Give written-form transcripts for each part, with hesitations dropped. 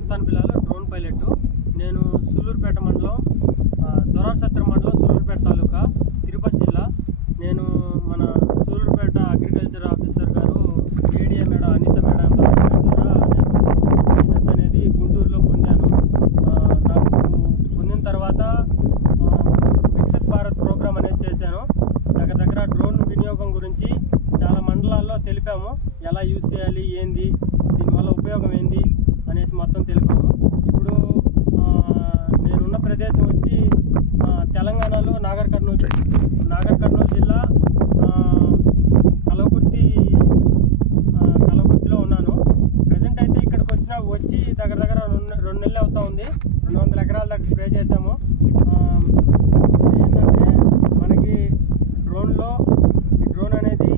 Mastan Bilal, drone pilot. నేను సూలూరుపేట మండలం, దొరాసత్రం మండలం, సూలూరుపేట తాలూకా, తిరుపతి జిల్లా. నేను మన సూలూరుపేట అగ్రికల్చర్ ఆఫీసర్ గారు ఏడీ మేడం అనిత మేడం ద్వారా నేను లైసెన్స్ అనేది గుంటూరులో పొందాను. నాకు పొందిన తర్వాత వికసిత్ భారత్ ప్రోగ్రామ్ అనేది చేశాను. దగ్గర డ్రోన్ వినియోగం గురించి చాలా మండలాల్లో తెలిపాము. ఎలా యూజ్ చేయాలి, ఏంది, దీనివల్ల ఉపయోగం ఏంది అనేసి మొత్తం తెలిపాము. ఇప్పుడు నేనున్న ప్రదేశం వచ్చి తెలంగాణలో నాగర్ కర్నూలు జిల్లా కలవకుర్తిలో ఉన్నాను. ప్రజెంట్ అయితే ఇక్కడికి వచ్చి దగ్గర 2 నెలలు అవుతా ఉంది. 200 ఎకరాల దాకా స్ప్రే చేసాము. ఏంటంటే మనకి ఈ డ్రోన్ అనేది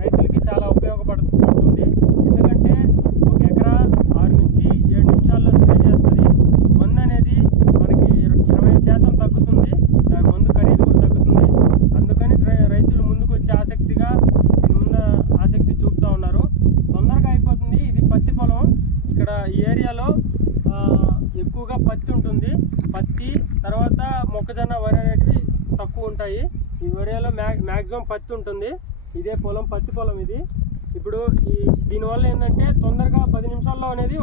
రైతులకి చాలా ఉపయోగపడుతుంది. ఎందుకంటే 1 ఎకరా 6 నుంచి 7 నిమిషాల్లో స్ప్రే చేస్తుంది. మందు అనేది మనకి 20% తగ్గుతుంది. దాని మందు ఖరీదు కూడా తగ్గుతుంది. అందుకని రైతులు ముందుకు వచ్చి దీని ముందు ఆసక్తి చూపుతూ ఉన్నారు. తొందరగా అయిపోతుంది. ఇది పత్తి పొలం. ఇక్కడ ఈ ఏరియాలో ఎక్కువగా పత్తి ఉంటుంది. పత్తి తర్వాత మొక్కజొన్న, వరి అనేటివి తక్కువ ఉంటాయి. ఈ ఏరియాలో మ్యాక్సిమం పత్తి ఉంటుంది. ఇదే పొలం, పత్తి పొలం ఇది. ఇప్పుడు దీనివల్ల ఏంటంటే తొందరగా 10 నిమిషాల్లో అనేది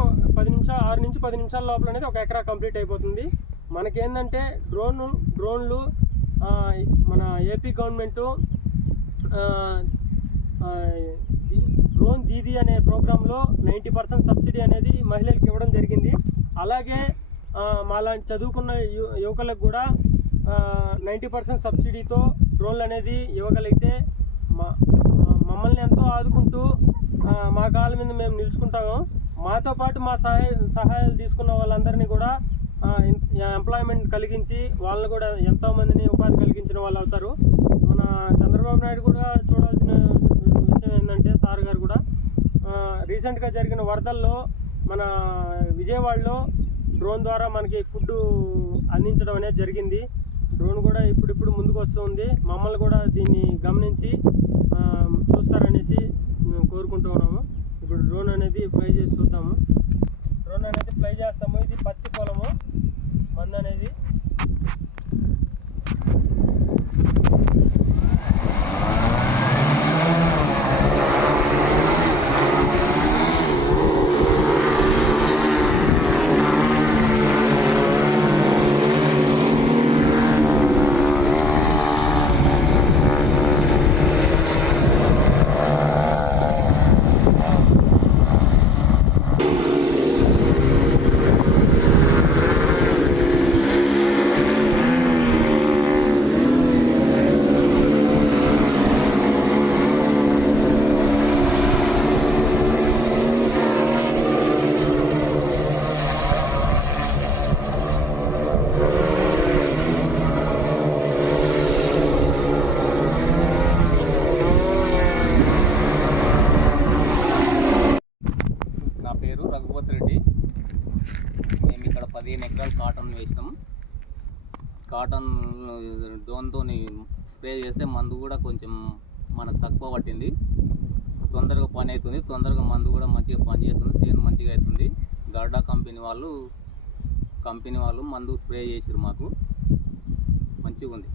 6 నుంచి 10 నిమిషాల లోపల అనేది 1 ఎకరా కంప్లీట్ అయిపోతుంది. మనకేంటంటే డ్రోన్లు మన ఏపీ గవర్నమెంటు డ్రోన్ దీదీ అనే ప్రోగ్రాంలో 90% సబ్సిడీ అనేది మహిళలకు ఇవ్వడం జరిగింది. అలాగే మాలాంటి చదువుకున్న యువకులకు కూడా 90% సబ్సిడీతో డ్రోన్లు అనేది ఇవ్వగలిగితే మమ్మల్ని ఎంతో ఆదుకుంటూ మా కాళ్ళ మీద మేము నిలుచుకుంటాము. మాతో పాటు మా సహాయాలు తీసుకున్న వాళ్ళందరినీ కూడా ఎంప్లాయ్మెంట్ కలిగించి వాళ్ళని కూడా ఎంతోమందిని ఉపాధి కలిగించిన వాళ్ళు అవుతారు. మన చంద్రబాబు నాయుడు కూడా చూడాల్సిన విషయం ఏంటంటే, సార్ గారు కూడా రీసెంట్గా జరిగిన వరదల్లో మన విజయవాడలో డ్రోన్ ద్వారా మనకి ఫుడ్ అందించడం అనేది జరిగింది. డ్రోన్ కూడా ఇప్పుడు ముందుకు వస్తుంది. మమ్మల్ని కూడా దీన్ని గమనించి చూస్తారనేసి కోరుకుంటూ ఉన్నాము. ఇప్పుడు డ్రోన్ అనేది ఫ్లై చేసి చూద్దాము. డ్రోన్ అనేది ఫ్లై చేస్తాము. ఇది పత్తి పొలము. మందు అనేది మేము ఇక్కడ 15 ఎకరాలు కాటన్ వేసినాం. కాటన్ డ్రోన్తో స్ప్రే చేస్తే మందు కూడా కొంచెం మనకు తక్కువ పట్టింది. తొందరగా పని అవుతుంది. తొందరగా మందు కూడా మంచిగా పనిచేస్తుంది. చేను మంచిగా అవుతుంది. గర్డా కంపెనీ వాళ్ళు మందు స్ప్రే చేసారు. మాకు మంచిగా ఉంది.